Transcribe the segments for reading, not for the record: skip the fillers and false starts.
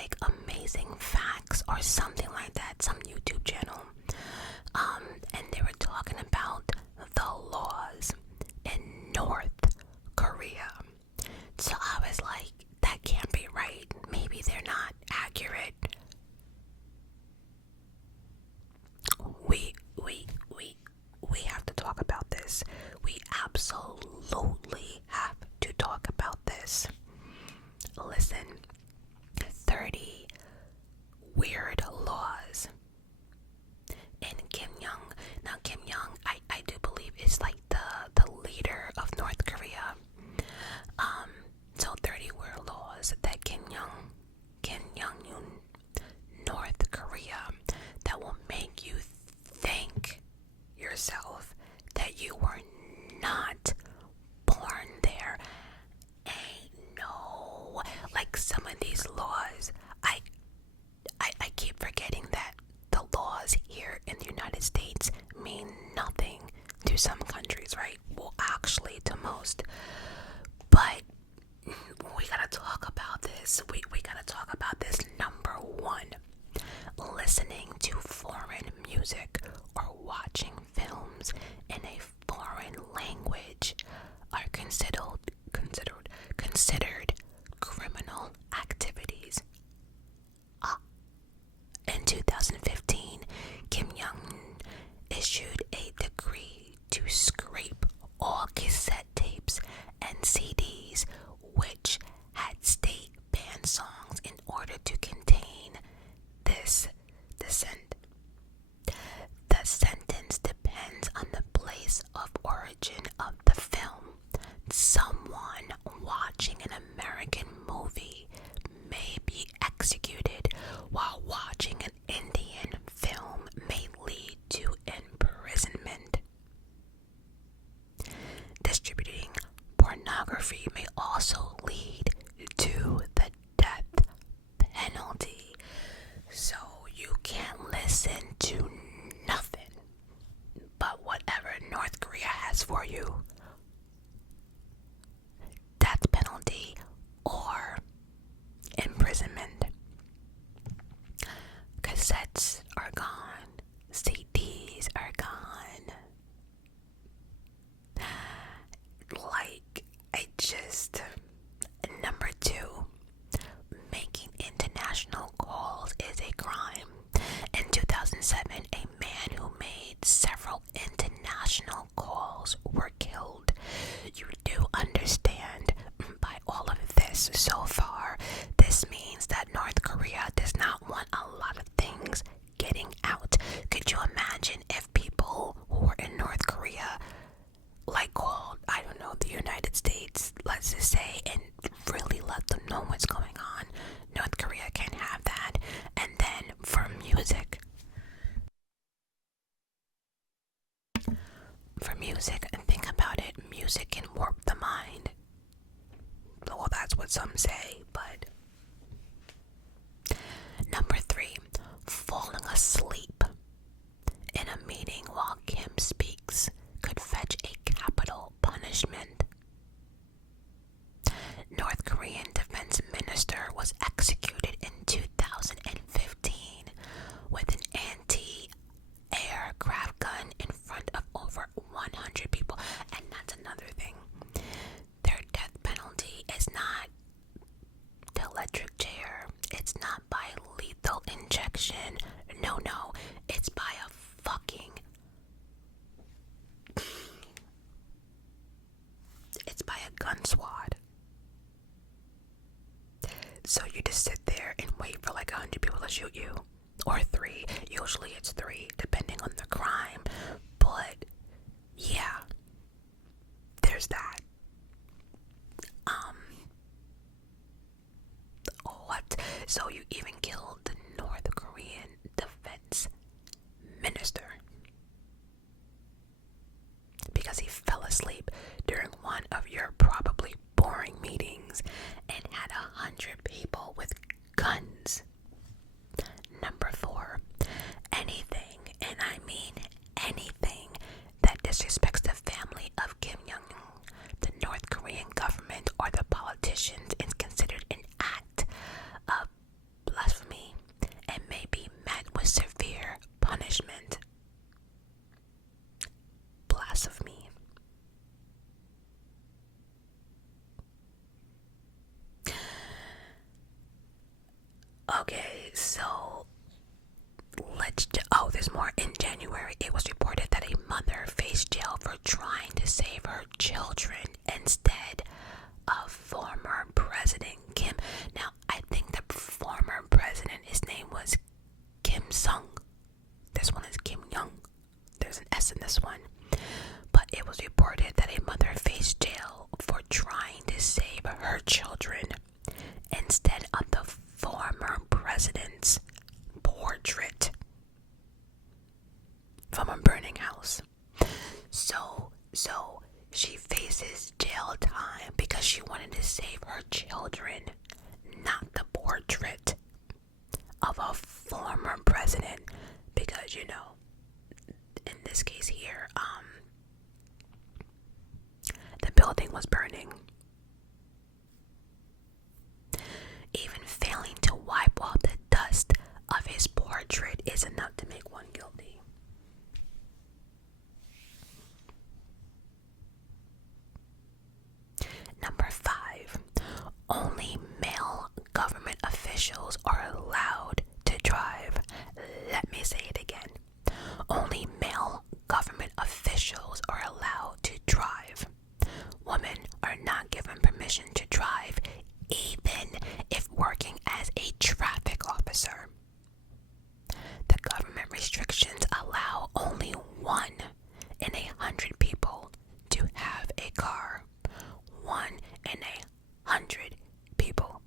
like Amazing Facts or something like that, some YouTube channel. And they were talking about the laws in North Korea. So I was like, that can't be right. Maybe they're not accurate. We have to talk about this. We absolutely have to talk about this. Listen, 30 weird laws in Kim Jong. Now Kim Jong, I do believe is like the leader of North Korea. So 30 weird laws that Kim Jong-un, North Korea, that will make you think yourself that you were not born there. Ain't no, like some of these laws, I keep forgetting that the laws here in the United States mean nothing to some countries, right? Well, actually to most. But we gotta talk about this. We gotta talk about this. Number one, listening to foreign music or watching films in a foreign language are considered criminal activities. In 2015, Kim Jong-un issued a decree to scrape all cassette tapes and CDs which had state banned songs in order to contain this dissent. The sentence depends on the place of origin of the film. Someone watching an American movie may be executed, while watching an Indian film may lead to imprisonment. Distributing pornography may also lead to the death penalty. So you can't listen to nothing but whatever North Korea has for you. Death penalty or imprisonment. Cassettes are gone. CDs are gone. Like, number two, making international calls is a crime. In 2007, a man who made several international calls were killed. You do understand by all of this so far, this means that North Korea does not want a lot of things getting out. Could you imagine if people who were in North Korea like called, I don't know, the United States, let's just say, and really let them know what's going on? North Korea can have that. And then for music, think about it, music can warp the mind. Well, that's what some say, but number three, falling asleep in a meeting while Kim speaks could fetch a capital punishment. North Korean defense minister was executed in 2015 with an anti-aircraft gun in front of over 100 people. And that's another thing. Their death penalty is not the electric chair. It's not by lethal injection. No, it's by a fucking... It's by a gun swat. So you just sit there and wait for like 100 people to shoot you. Or 3. Usually it's 3, depending on the crime. But, yeah. There's that. What? So you even killed the North Korean defense minister because he fell asleep during one of your probably boring meetings and had 100 people with guns. Number 4, anything, and I mean anything, that disrespects the family of Kim Jong-un, the North Korean government, or the politicians is considered an act of Okay, so there's more. In January, it was reported that a mother faced jail for trying to save her children instead of former President Kim. Now, I think the former president, his name was Kim Sung. This one is Kim Young. There's an S in this one. But it was reported that a mother faced jail for trying to save her children instead of the former president's portrait from a burning house. So she faces jail time because she wanted to save her children, not the portrait of a former president. Because, you know, in this case here, the building was burning. Even failing to wipe off the dust of his portrait is enough to make one guilty. Number 5. Only male government officials are allowed to drive. Let me say it again. Only male government officials are allowed to drive. Women are not given permission to drive, even if working as a traffic officer. The government restrictions allow only 1 in 100 people to have a car. 1 in 100 people.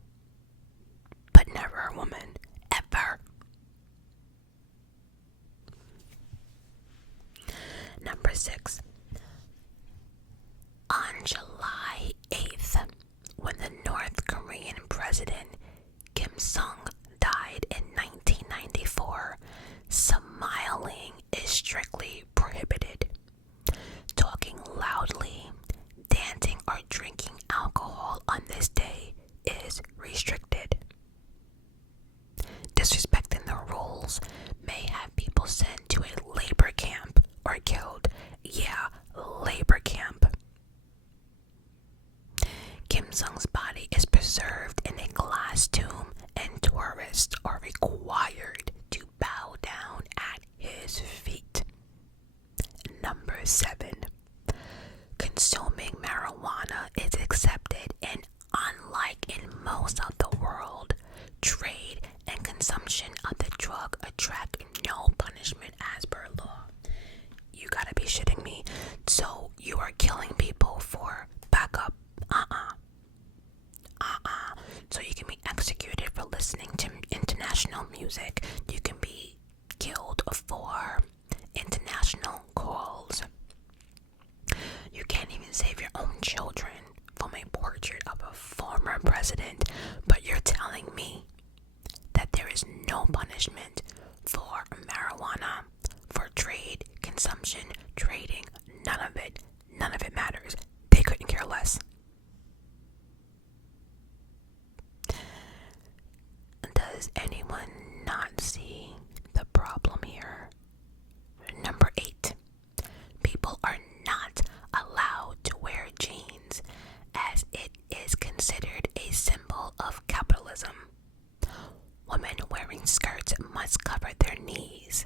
But never a woman. Ever. Number 6. On July 8th, when the North Korean president Kim Sung died in 1994, smiling is strictly prohibited. Talking loudly, dancing, or drinking alcohol on this day is restricted. Disrespecting the rules may have people sent to a labor camp or killed. Yeah, labor camp. Kim Sung's body is preserved in a glass tomb, and tourists are required to bow down at his feet. Number 7. Consuming marijuana is accepted, and unlike in most of the world, trade and consumption of the drug attract no punishment as per law. You gotta be shitting me. So you are killing people for backup? So you can be executed for listening to international music. You can be killed for international calls. You can't even save your own children from a portrait of a former president. But you're telling me that there is no punishment for marijuana, for trade, consumption, trading. None of it matters. They couldn't care less. Does anyone not see the problem here? Number 8. People are not allowed to wear jeans, as it is considered a symbol of capitalism. Women wearing skirts must cover their knees.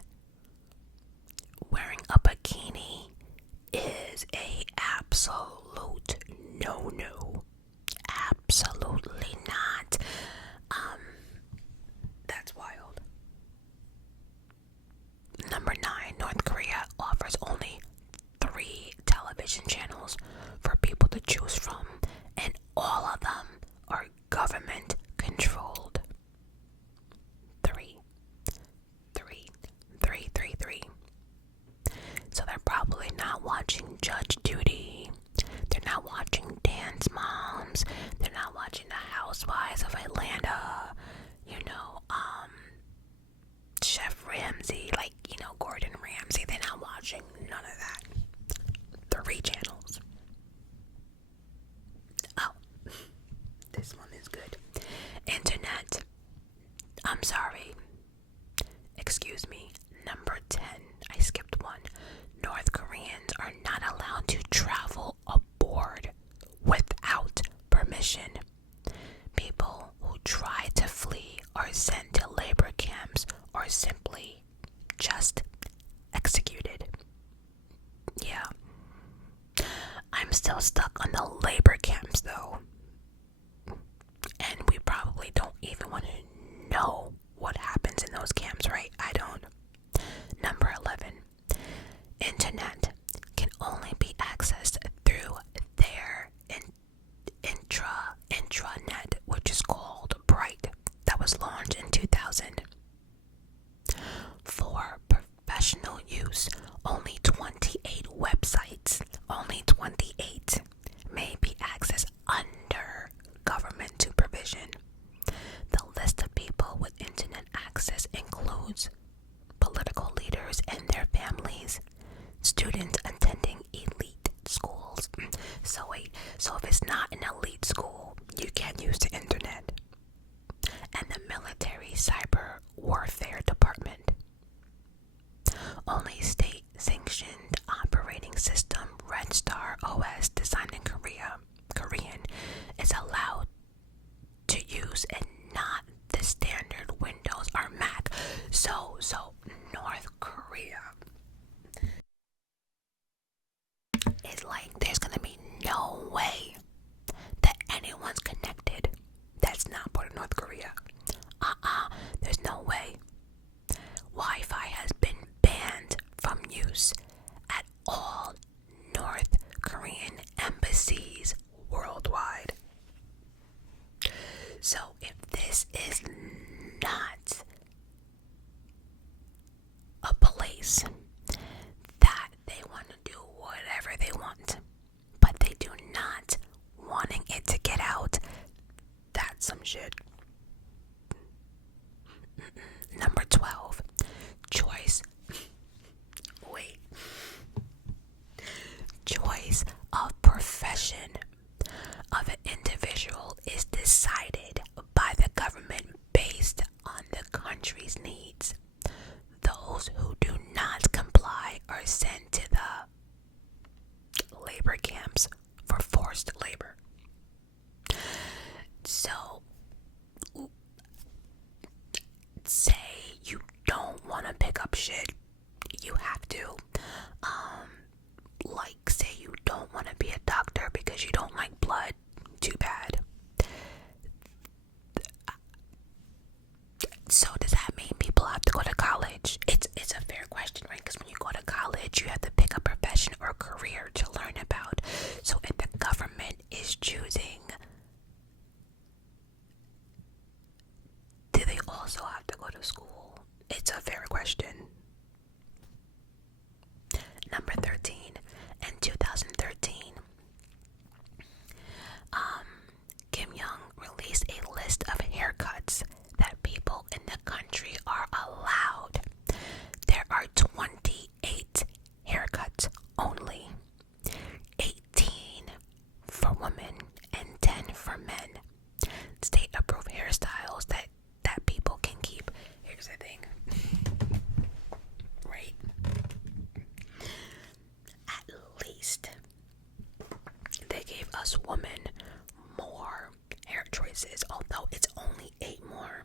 Wearing a bikini is a absolute no-no. Absolutely not. That's wild. Number 9. North Korea offers only 3 television channels for people to choose from, and all of them are government controlled. 3. So they're probably not watching Judge Judy. They're not watching Dance Moms. They're not watching The Housewives of Atlanta. You know, Chef Ramsay, Gordon Ramsay. They're not watching none of that. 3 channels. Oh, this one is good. Internet. I'm sorry. Excuse me. Number 10. I skipped one. North Koreans are not allowed to travel aboard without permission. People who try to flee are sent or simply just executed. Yeah. I'm still stuck on the labor camps though. And we probably don't even want to know what happens in those camps, right? I don't. Number 11. Internet can only be accessed through their intranet, which is called Bright, that was launched in 2000. For professional use, only 28 websites, only 28, may be accessed under government supervision. The list of people with internet access includes political leaders and their families, students attending elite schools. So if it's not an elite school, you can't use the internet. And the military cyber warfare department. Only state-sanctioned operating system Red Star OS designed in Korean is allowed to use, and not the standard Windows or Mac. So North Korea is like, there's gonna be no way that anyone's connected that's not part of North Korea. There's no way. Wi-Fi has been banned from use at all North Korean embassies worldwide. So if this is not a place that they want to do whatever they want, but they do not wanting it to get out, that's some shit. Number 12. Choice of profession of an individual is decided by the government based on the country's needs. Those who do not comply are sent to the labor camps for forced labor. So, say you don't want to pick up shit, you have to. Like, say you don't want to be a doctor because you don't like blood, too bad. So does that mean people have to go to college? It's a fair question, right? Because when you go to college, you have to pick a profession or career to learn about. So if the government is choosing, do they also have to go to school? It's a fair question. Number 13. In 2013, Kim Young released a list of haircuts that people in the country are allowed. There are 28 haircuts only, 18 for women and 10 for men. State-approved hairstyles that people can keep. Here's the thing, right? At least they gave us women more hair choices, although it's only 8 more.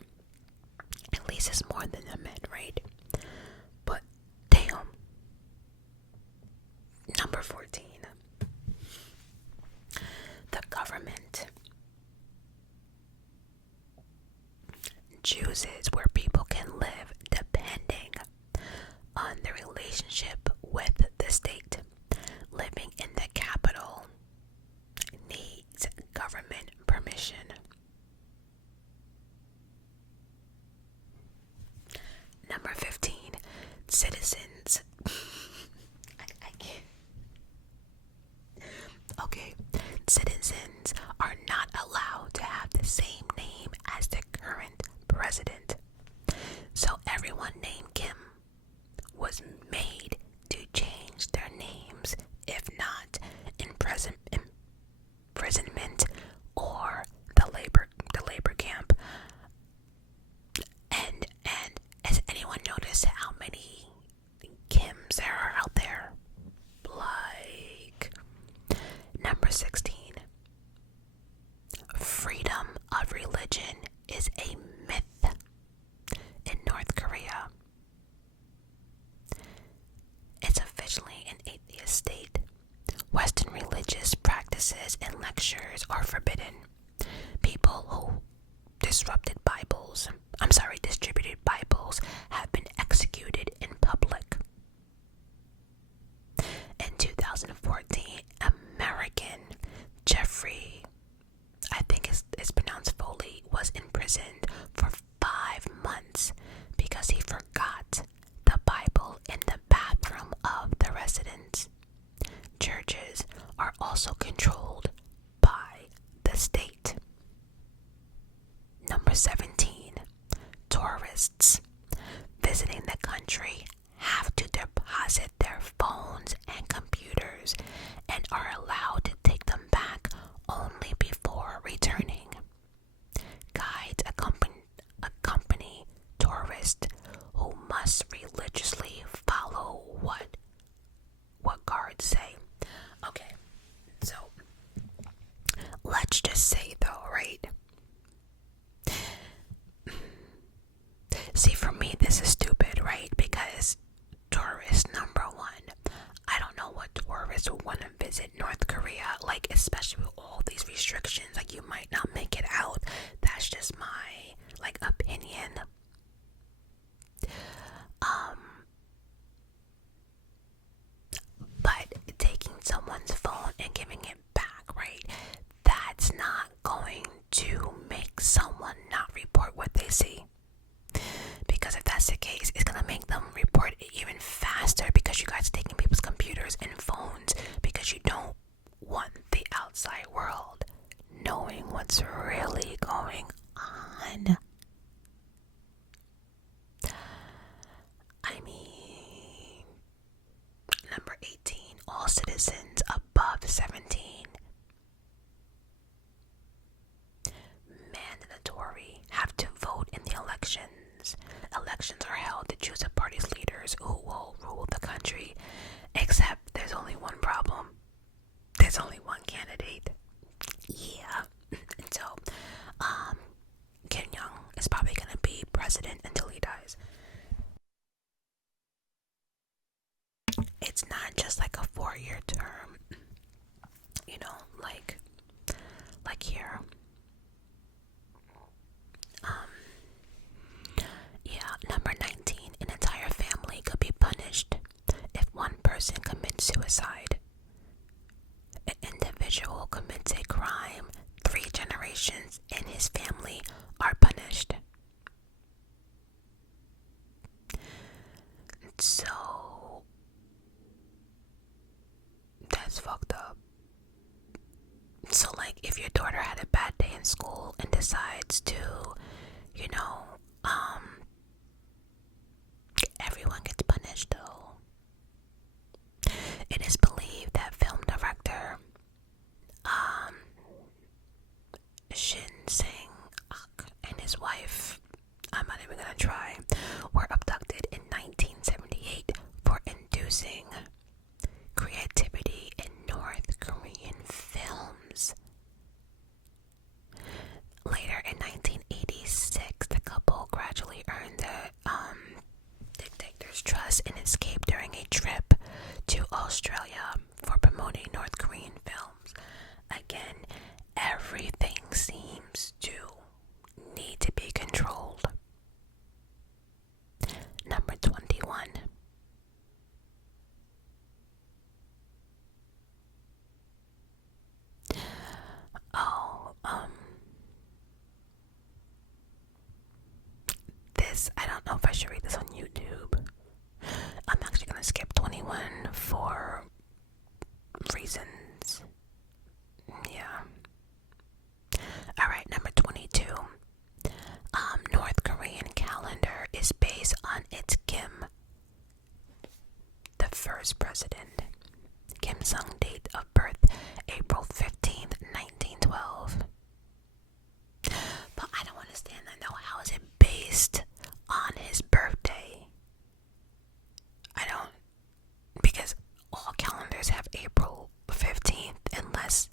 At least it's more than the men, right? But damn. Number 14. The government chooses where people can live depending on their relationship with the state. Living in the capital needs government permission. Number 15. Citizens. I can't. Okay. Citizens are not allowed to have the same name as the current president. So everyone named Kim was made to change their names, if not imprisonment or the labor camp. And has anyone noticed how many Kims there are out there? Like, number 16. Freedom of religion is a myth in North Korea. lectures are forbidden. People who distributed Bibles have been executed in public. In 2014, American Jeffrey, I think it's pronounced Foley, was imprisoned for 5 months because he forgot the Bible in the bathroom of the residence. Churches are also controlled by the state. Number 17, tourists visiting the country have to deposit their phones and computers and are allowed to take them back only before returning. Guides accompany tourists who must religiously follow what guards say. Okay, so let's just say though, right? See, for me, this is stupid, right? Because tourists, number one, I don't know what tourists would want to visit North Korea, like, especially with all these restrictions. Like, you might not make it out. That's just my, like, opinion. But taking someone's phone and giving it back, right? That's not going to make someone not report what they see. Because if that's the case, it's going to make them report it even faster, because you guys are taking people's computers and phones because you don't want the outside world knowing what's really going on. I mean, number 18, all citizens above 17 mandatory have to vote in the elections. Elections are held to choose a party's leaders who will rule the country, except there's only one problem. There's only one candidate. Yeah. And so, Kim Jong is probably going to be president until he dies. It's not just like a 4-year term, you know, like here. Number 19, an entire family could be punished if one person commits suicide. An individual commits a crime, 3 generations in his family are punished. So, that's fucked up. So, like, if your daughter had a bad day in school and decides to, you know, everyone gets punished though. It is believed that film director Shin Sang-ok and his wife, I'm not even gonna try, were abducted in 1978 for inducing creativity in North Korean films. Later in 1986, the couple gradually earned the dictator's trust and escaped during a trip to Australia for promoting North Korean films. Again, everything seems to need to be controlled. Number 21. This, I don't know if I should read this on YouTube. I'm actually going to skip 21 for reasons. Yeah. Alright, number 22. North Korean calendar is based on its Kim, the first president. Kim Sung date of birth, April 15th, 1912. But I don't understand that though. How is it based on his birthday? I don't, because all calendars have April 15th unless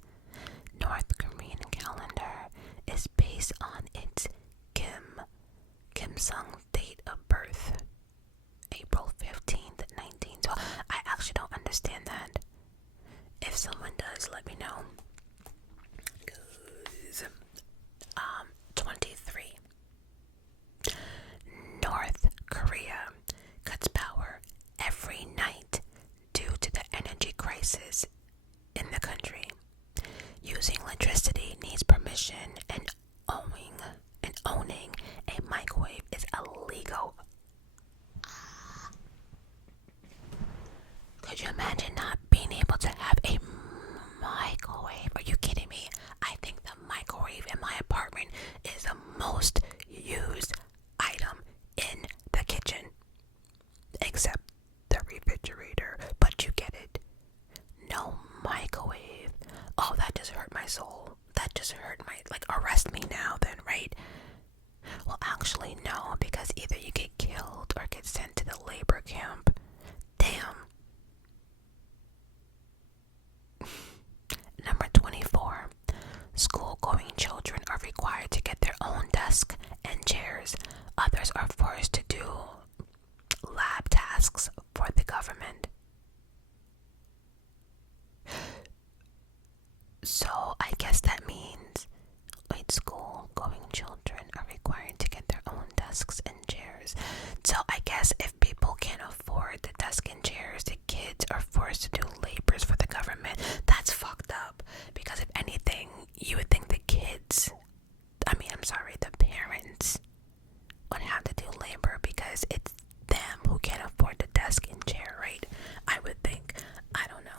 North Korean calendar is based on its Kim Sung date of birth, April 15th, 1912. I actually don't understand desks and chairs. So I guess if people can't afford the desk and chairs, the kids are forced to do labors for the government. That's fucked up. Because if anything, you would think the parents would have to do labor because it's them who can't afford the desk and chair, right? I would think. I don't know.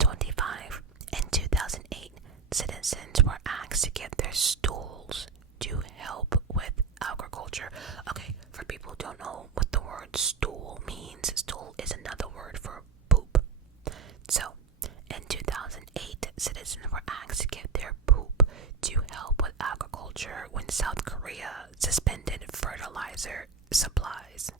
25. In 2008, citizens were asked to give their stools to help with agriculture. Okay, for people who don't know what the word stool means, stool is another word for poop. So, in 2008, citizens were asked to give their poop to help with agriculture when South Korea suspended fertilizer supplies.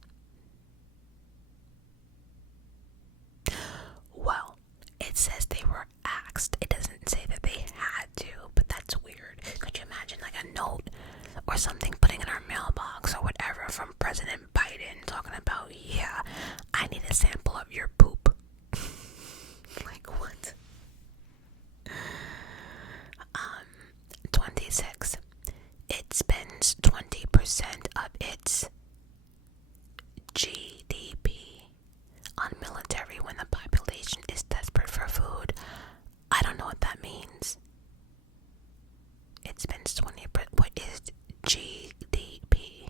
Well, it says they were asked. It doesn't say that they had to, but that's weird. Could you imagine like a note or something putting in our mailbox or whatever from President Biden talking about, yeah, I need a sample of your poop. Like what? 26. It spends 20% of its GDP on military when the population is desperate for food. I don't know what that means. It spends 20%. What is GDP?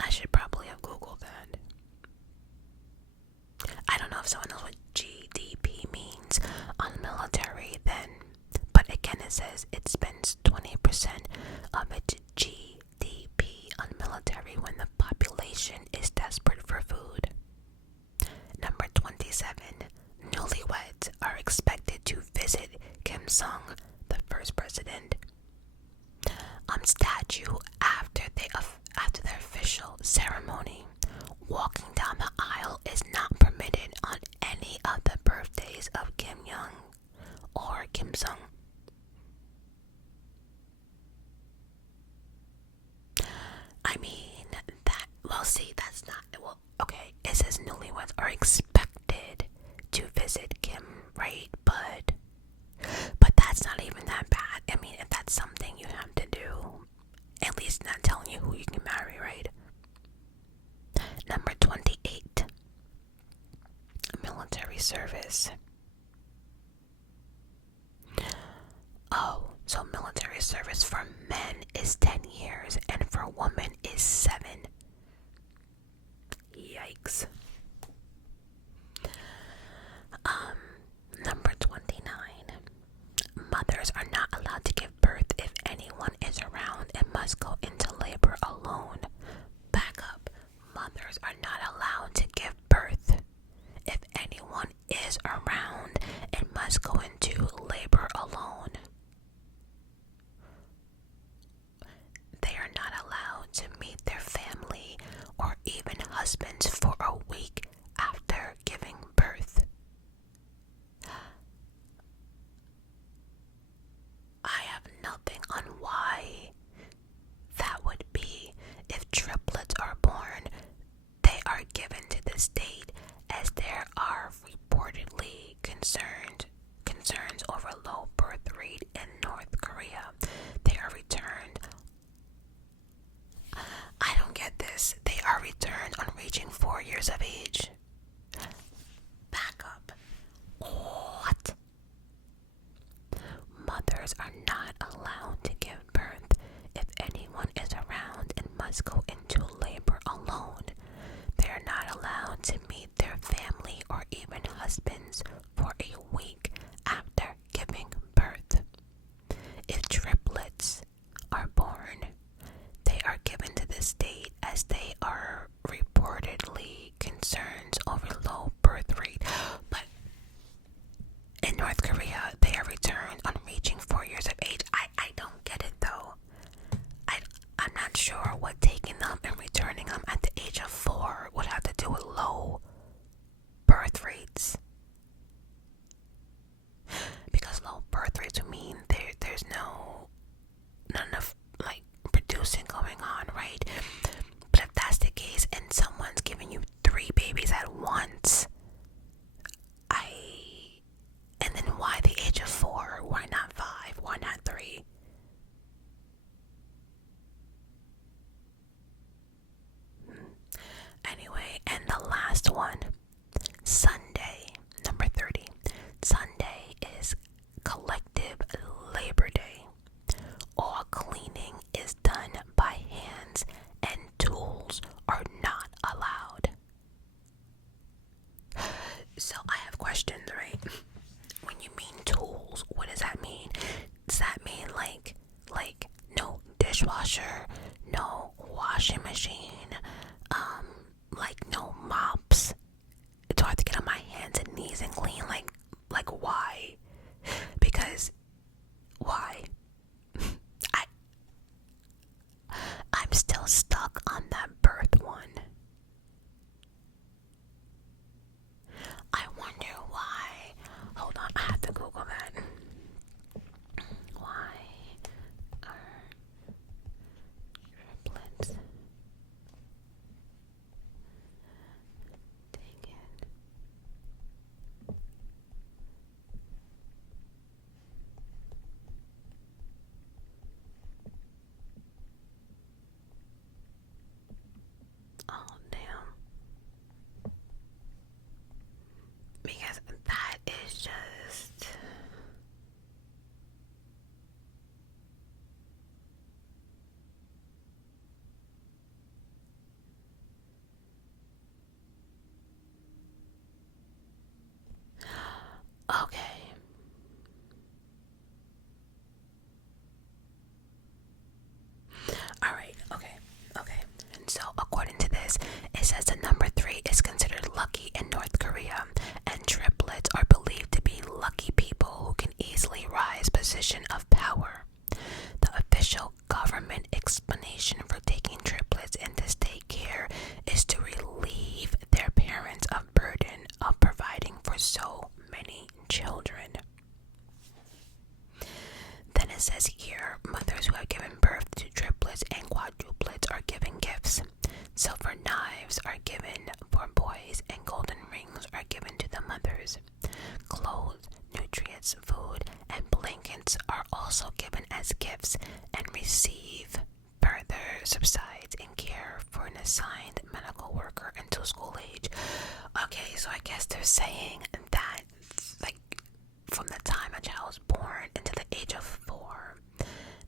I should probably have Googled that. I don't know if someone knows what GDP means on military then. But again, it says it spends 20% of its GDP on military when the population is desperate for food. Number 27. Newlyweds are expected to visit Kim Sung, the first president, on statue after the official ceremony. Walking down the aisle is not permitted on any of the birthdays of Kim Young or Kim Sung. I mean, that's not, okay, it says newlyweds are expected to visit Kim, right? But that's not even that bad. I mean, if that's something you have to do, at least not telling you who you can marry, right? Number 28. Military service. Oh, so military service for men is 10 years and for women is 7. Yikes. Number 29. Mothers are not allowed to give birth if anyone is around and must go into labor alone. Back up. Mothers are not allowed to give birth if anyone is around and must go into labor alone. They are not allowed to meet their family or even husbands for a week after giving birth. I have nothing on why that would be. If triplets are born, they are given to the state as there are reportedly concerns over low birth rate in North Korea. They are returned. I don't get this. They are returned on reaching 4 years of age. Back up. What? Mothers are not allowed to give birth if anyone is around and must go into labor alone. They are not allowed to meet their family or even husbands for a week after giving birth. If triplets are born, they are given to the state as they are reportedly concerns over low birth rate. But in North Korea, they are returned on reaching 4 years of age. I don't get it though. I'm not sure what taking them and returning them at the age of 4 would have to do with low birth rates. 31. Sunday, number 30. Sunday is collective Labor Day. All cleaning is done by hands and tools are not allowed. So I have questions, right? When you mean tools, what does that mean? Does that mean like no dishwasher, no washing machine, like no mops? It's hard to get on my hands and knees and clean. Like why? Because why? I'm still stuck on that birth one. I wonder why. Hold on, I have to Google that. Why are triplets taken? Oh, damn. Because that is just... Okay. Alright, okay. And so according to this, it says that number 3 is considered lucky in North Korea, and triplets are believed to be lucky people who can easily rise position of power. The official government explanation for taking triplets into state care is to relieve their parents of burden of providing for so many children. Then it says here, mothers who have given birth to triplets and quadruplets are given gifts. Silver knives are given for boys and golden rings are given to the mothers. Clothes, nutrients, food, and blankets are also given as gifts and receive further subsides in care for an assigned medical worker until school age. Okay, so I guess they're saying that from the time a child is born until the age of 4,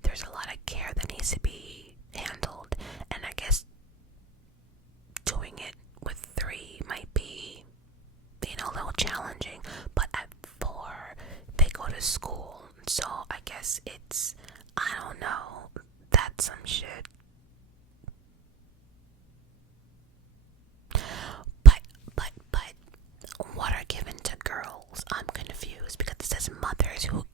there's a lot of care that needs to be handled, and I guess doing it with 3 might be, a little challenging, but at 4, they go to school, so I guess it's, I don't know, that's some shit. But what are given to girls? I'm confused because it says mothers who